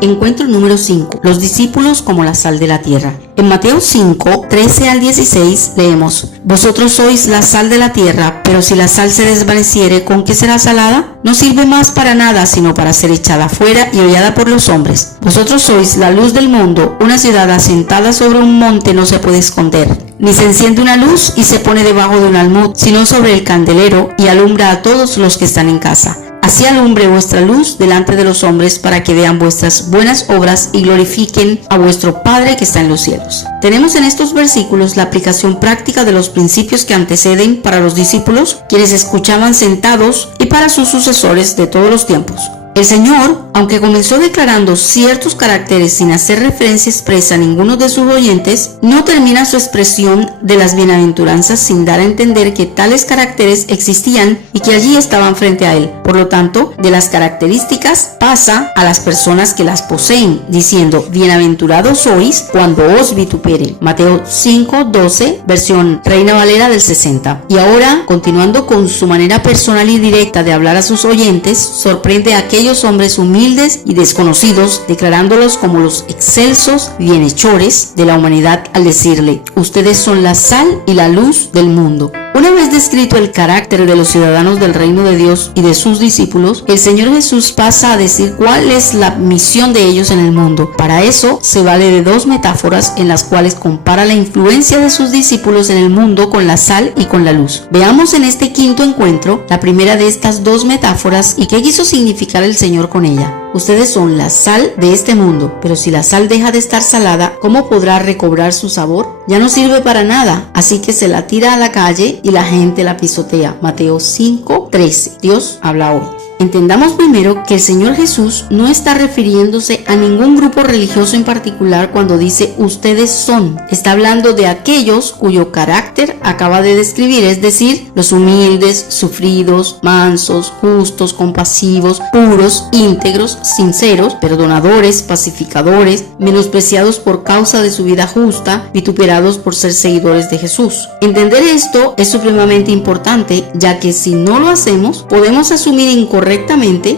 Encuentro número 5. Los discípulos como la sal de la tierra. En Mateo 5, 13 al 16 leemos: Vosotros sois la sal de la tierra, pero si la sal se desvaneciere, ¿con qué será salada? No sirve más para nada, sino para ser echada fuera y hollada por los hombres. Vosotros sois la luz del mundo. Una ciudad asentada sobre un monte no se puede esconder. Ni se enciende una luz y se pone debajo de un almud, sino sobre el candelero, y alumbra a todos los que están en casa. Así alumbre vuestra luz delante de los hombres, para que vean vuestras buenas obras y glorifiquen a vuestro Padre que está en los cielos. Tenemos en estos versículos la aplicación práctica de los principios que anteceden para los discípulos, quienes escuchaban sentados, y para sus sucesores de todos los tiempos. El Señor, aunque comenzó declarando ciertos caracteres sin hacer referencia expresa a ninguno de sus oyentes, no termina su expresión de las bienaventuranzas sin dar a entender que tales caracteres existían y que allí estaban frente a Él. Por lo tanto, de las características pasa a las personas que las poseen, diciendo: bienaventurados sois cuando os vituperen. Mateo 5:12, versión Reina Valera del 60. Y ahora, continuando con su manera personal y directa de hablar a sus oyentes, sorprende a aquellos hombres humildes y desconocidos, declarándolos como los excelsos bienhechores de la humanidad al decirle: ustedes son la sal y la luz del mundo. Una vez descrito el carácter de los ciudadanos del reino de Dios y de sus discípulos, el Señor Jesús pasa a decir cuál es la misión de ellos en el mundo. Para eso se vale de dos metáforas en las cuales compara la influencia de sus discípulos en el mundo con la sal y con la luz. Veamos en este quinto encuentro la primera de estas dos metáforas y qué quiso significar el Señor con ella. Ustedes son la sal de este mundo, pero si la sal deja de estar salada, ¿cómo podrá recobrar su sabor? Ya no sirve para nada, así que se la tira a la calle y la gente la pisotea. Mateo 5:13. Dios habla hoy. Entendamos primero que el Señor Jesús no está refiriéndose a ningún grupo religioso en particular cuando dice ustedes son. Está hablando de aquellos cuyo carácter acaba de describir, es decir, los humildes, sufridos, mansos, justos, compasivos, puros, íntegros, sinceros, perdonadores, pacificadores, menospreciados por causa de su vida justa, vituperados por ser seguidores de Jesús. Entender esto es supremamente importante, ya que si no lo hacemos, podemos asumir incorrectamente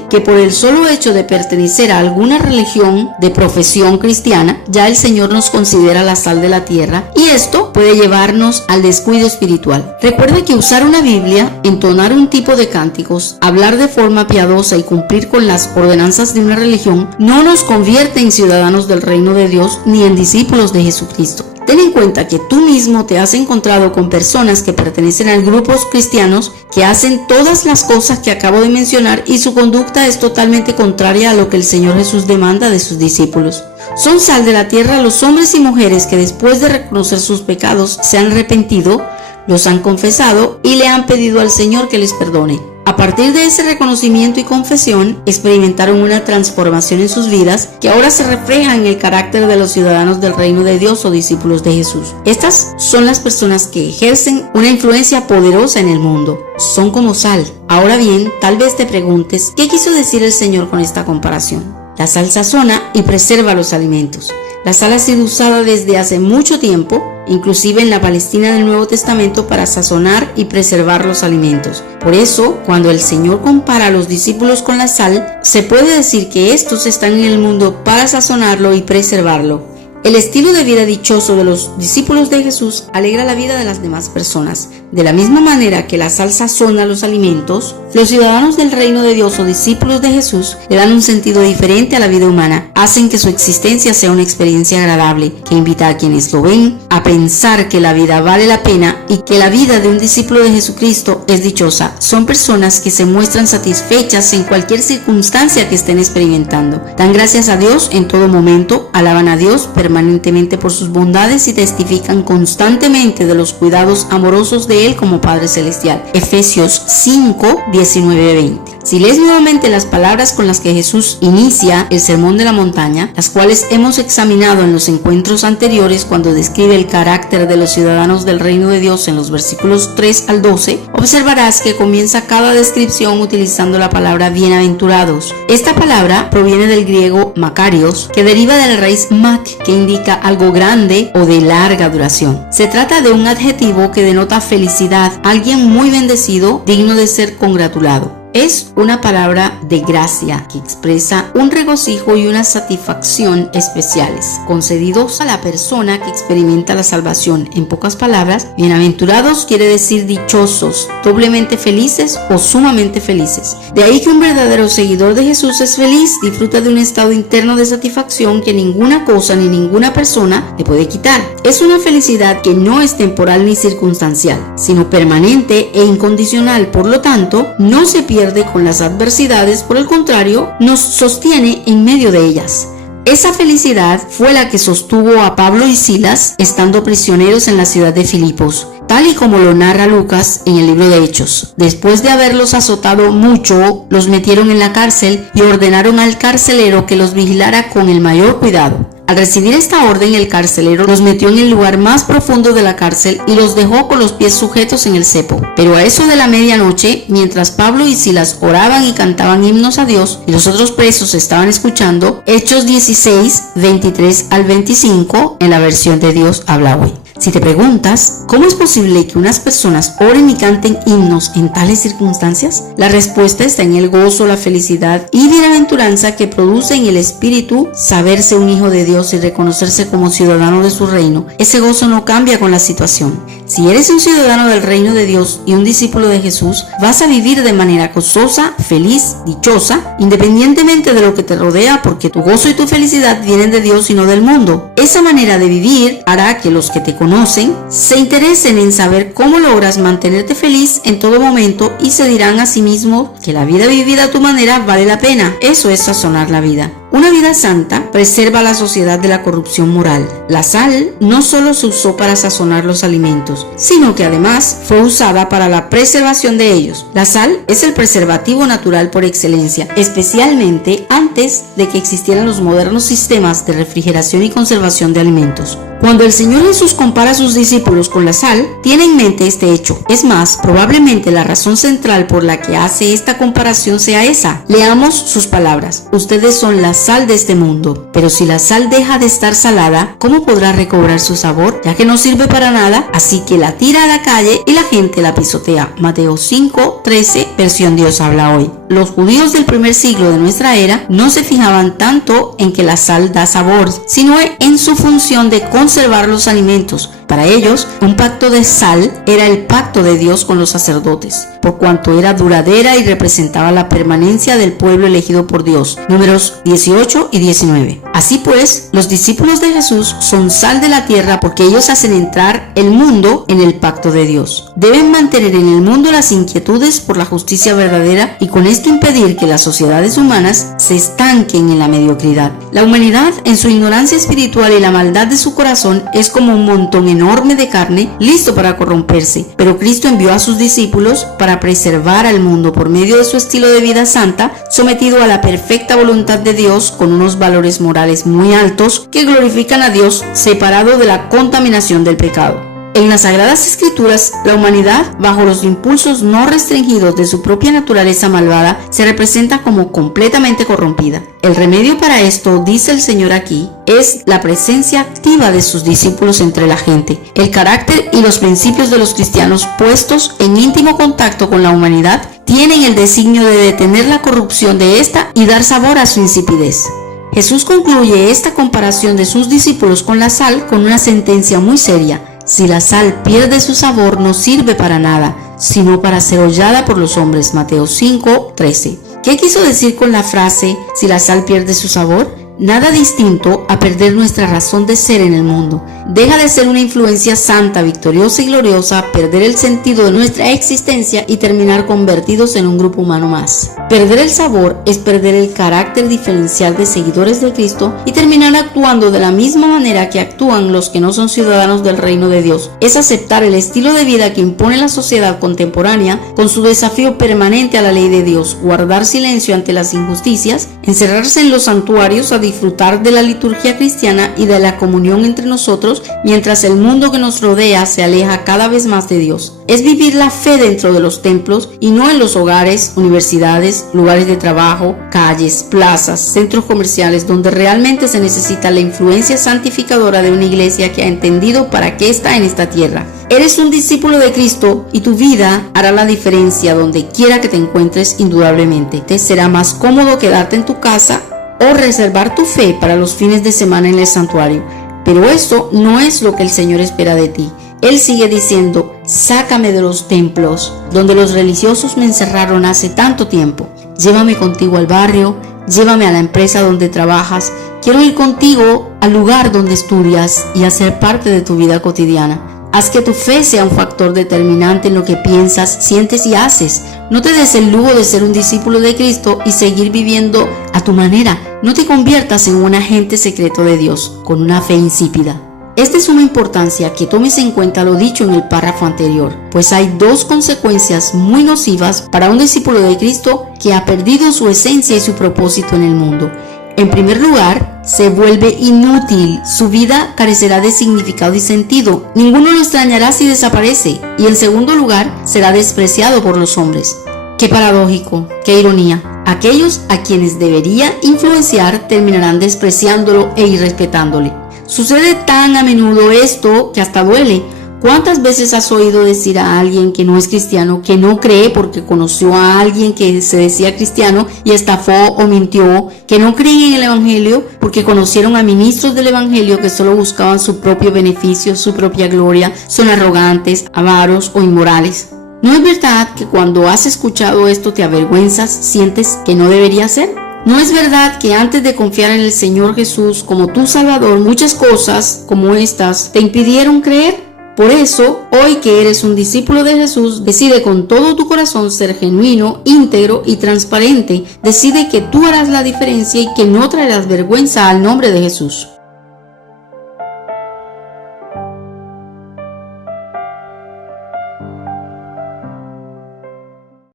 que por el solo hecho de pertenecer a alguna religión de profesión cristiana, ya el Señor nos considera la sal de la tierra, y esto puede llevarnos al descuido espiritual. Recuerde que usar una Biblia, entonar un tipo de cánticos, hablar de forma piadosa y cumplir con las ordenanzas de una religión no nos convierte en ciudadanos del reino de Dios ni en discípulos de Jesucristo. Ten en cuenta que tú mismo te has encontrado con personas que pertenecen a grupos cristianos que hacen todas las cosas que acabo de mencionar y su conducta es totalmente contraria a lo que el Señor Jesús demanda de sus discípulos. Son sal de la tierra los hombres y mujeres que después de reconocer sus pecados se han arrepentido, los han confesado y le han pedido al Señor que les perdone. A partir de ese reconocimiento y confesión, experimentaron una transformación en sus vidas que ahora se refleja en el carácter de los ciudadanos del reino de Dios o discípulos de Jesús. Estas son las personas que ejercen una influencia poderosa en el mundo. Son como sal. Ahora bien, tal vez te preguntes, ¿qué quiso decir el Señor con esta comparación? La sal sazona y preserva los alimentos. La sal ha sido usada desde hace mucho tiempo, inclusive en la Palestina del Nuevo Testamento, para sazonar y preservar los alimentos. Por eso, cuando el Señor compara a los discípulos con la sal, se puede decir que estos están en el mundo para sazonarlo y preservarlo. El estilo de vida dichoso de los discípulos de Jesús alegra la vida de las demás personas. De la misma manera que la sal sazona los alimentos, los ciudadanos del reino de Dios o discípulos de Jesús le dan un sentido diferente a la vida humana, hacen que su existencia sea una experiencia agradable, que invita a quienes lo ven a pensar que la vida vale la pena y que la vida de un discípulo de Jesucristo es dichosa. Son personas que se muestran satisfechas en cualquier circunstancia que estén experimentando. Dan gracias a Dios en todo momento, alaban a Dios permanentemente por sus bondades y testifican constantemente de los cuidados amorosos de Él como Padre Celestial. Efesios 5, 19-20. Si lees nuevamente las palabras con las que Jesús inicia el Sermón de la Montaña, las cuales hemos examinado en los encuentros anteriores cuando describe el carácter de los ciudadanos del reino de Dios en los versículos 3 al 12, observarás que comienza cada descripción utilizando la palabra bienaventurados. Esta palabra proviene del griego makarios, que deriva de la raíz mak, que indica algo grande o de larga duración. Se trata de un adjetivo que denota felicidad, alguien muy bendecido, digno de ser congratulado. es una palabra de gracia que expresa un regocijo y una satisfacción especiales, concedidos a la persona que experimenta la salvación. En pocas palabras, bienaventurados quiere decir dichosos, doblemente felices o sumamente felices. De ahí que un verdadero seguidor de Jesús es feliz, disfruta de un estado interno de satisfacción que ninguna cosa ni ninguna persona le puede quitar. Es una felicidad que no es temporal ni circunstancial, sino permanente e incondicional. Por lo tanto, no se pierde con las adversidades, por el contrario, nos sostiene en medio de ellas. Esa felicidad fue la que sostuvo a Pablo y Silas estando prisioneros en la ciudad de Filipos, tal y como lo narra Lucas en el libro de Hechos. Después de haberlos azotado mucho, los metieron en la cárcel y ordenaron al carcelero que los vigilara con el mayor cuidado. Al recibir esta orden, el carcelero los metió en el lugar más profundo de la cárcel y los dejó con los pies sujetos en el cepo. Pero a eso de la medianoche, mientras Pablo y Silas oraban y cantaban himnos a Dios y los otros presos estaban escuchando, Hechos 16, 23 al 25, en la versión de Dios habla hoy. Si te preguntas, ¿cómo es posible que unas personas oren y canten himnos en tales circunstancias? La respuesta está en el gozo, la felicidad y bienaventuranza que produce en el espíritu saberse un hijo de Dios y reconocerse como ciudadano de su reino. Ese gozo no cambia con la situación. Si eres un ciudadano del reino de Dios y un discípulo de Jesús, vas a vivir de manera gozosa, feliz, dichosa, independientemente de lo que te rodea, porque tu gozo y tu felicidad vienen de Dios y no del mundo. Esa manera de vivir hará que los que te conocen se interesen en saber cómo logras mantenerte feliz en todo momento y se dirán a sí mismos que la vida vivida a tu manera vale la pena. Eso es sazonar la vida. Una vida santa preserva a la sociedad de la corrupción moral. La sal no solo se usó para sazonar los alimentos, sino que además fue usada para la preservación de ellos. La sal es el preservativo natural por excelencia, especialmente antes de que existieran los modernos sistemas de refrigeración y conservación de alimentos. Cuando el Señor Jesús compara a sus discípulos con la sal, tiene en mente este hecho. Es más, probablemente la razón central por la que hace esta comparación sea esa. Leamos sus palabras. Ustedes son la sal de este mundo, pero si la sal deja de estar salada, ¿cómo podrá recobrar su sabor? Ya que no sirve para nada, así que la tira a la calle y la gente la pisotea. Mateo 5, 13, versión Dios habla hoy. Los judíos del primer siglo de nuestra era no se fijaban tanto en que la sal da sabor, sino en su función de conservar los alimentos. Para ellos, un pacto de sal era el pacto de Dios con los sacerdotes, por cuanto era duradera y representaba la permanencia del pueblo elegido por Dios. Números 18 y 19. Así pues, los discípulos de Jesús son sal de la tierra porque ellos hacen entrar el mundo en el pacto de Dios. Deben mantener en el mundo las inquietudes por la justicia verdadera y con esto impedir que las sociedades humanas se estanquen en la mediocridad. La humanidad, en su ignorancia espiritual y la maldad de su corazón, es como un montón enorme de carne listo para corromperse, pero Cristo envió a sus discípulos para preservar al mundo por medio de su estilo de vida santa, sometido a la perfecta voluntad de Dios con unos valores morales muy altos que glorifican a Dios, separado de la contaminación del pecado. En las Sagradas Escrituras, la humanidad, bajo los impulsos no restringidos de su propia naturaleza malvada, se representa como completamente corrompida. El remedio para esto, dice el Señor aquí, es la presencia activa de sus discípulos entre la gente. El carácter y los principios de los cristianos puestos en íntimo contacto con la humanidad tienen el designio de detener la corrupción de esta y dar sabor a su insipidez. Jesús concluye esta comparación de sus discípulos con la sal con una sentencia muy seria. Si la sal pierde su sabor, no sirve para nada, sino para ser hollada por los hombres. Mateo 5, 13. ¿Qué quiso decir con la frase, si la sal pierde su sabor? Nada distinto a perder nuestra razón de ser en el mundo. Deja de ser una influencia santa, victoriosa y gloriosa, perder el sentido de nuestra existencia y terminar convertidos en un grupo humano más. Perder el sabor es perder el carácter diferencial de seguidores de Cristo y terminar actuando de la misma manera que actúan los que no son ciudadanos del reino de Dios. Es aceptar el estilo de vida que impone la sociedad contemporánea con su desafío permanente a la ley de Dios, guardar silencio ante las injusticias, encerrarse en los santuarios a disfrutar de la liturgia cristiana y de la comunión entre nosotros, mientras el mundo que nos rodea se aleja cada vez más de Dios. Es vivir la fe dentro de los templos y no en los hogares, universidades, lugares de trabajo, calles, plazas, centros comerciales, donde realmente se necesita la influencia santificadora de una iglesia que ha entendido para qué está en esta tierra. Eres un discípulo de Cristo y tu vida hará la diferencia donde quiera que te encuentres indudablemente. Te será más cómodo quedarte en tu casa o reservar tu fe para los fines de semana en el santuario. Pero eso no es lo que el Señor espera de ti. Él sigue diciendo: sácame de los templos donde los religiosos me encerraron hace tanto tiempo. Llévame contigo al barrio, llévame a la empresa donde trabajas. Quiero ir contigo al lugar donde estudias y hacer parte de tu vida cotidiana. Haz que tu fe sea un factor determinante en lo que piensas, sientes y haces. No te des el lujo de ser un discípulo de Cristo y seguir viviendo a tu manera. No te conviertas en un agente secreto de Dios con una fe insípida. Es de suma importancia que tomes en cuenta lo dicho en el párrafo anterior, pues hay dos consecuencias muy nocivas para un discípulo de Cristo que ha perdido su esencia y su propósito en el mundo. En primer lugar, se vuelve inútil, su vida carecerá de significado y sentido, ninguno lo extrañará si desaparece, y en segundo lugar, será despreciado por los hombres. Qué paradójico, qué ironía. Aquellos a quienes debería influenciar terminarán despreciándolo e irrespetándole. Sucede tan a menudo esto que hasta duele. ¿Cuántas veces has oído decir a alguien que no es cristiano, que no cree porque conoció a alguien que se decía cristiano y estafó o mintió, que no creen en el evangelio porque conocieron a ministros del evangelio que solo buscaban su propio beneficio, su propia gloria, son arrogantes, avaros o inmorales? ¿No es verdad que cuando has escuchado esto te avergüenzas, sientes que no debería ser? ¿No es verdad que antes de confiar en el Señor Jesús como tu Salvador, muchas cosas como estas te impidieron creer? Por eso, hoy que eres un discípulo de Jesús, decide con todo tu corazón ser genuino, íntegro y transparente. Decide que tú harás la diferencia y que no traerás vergüenza al nombre de Jesús.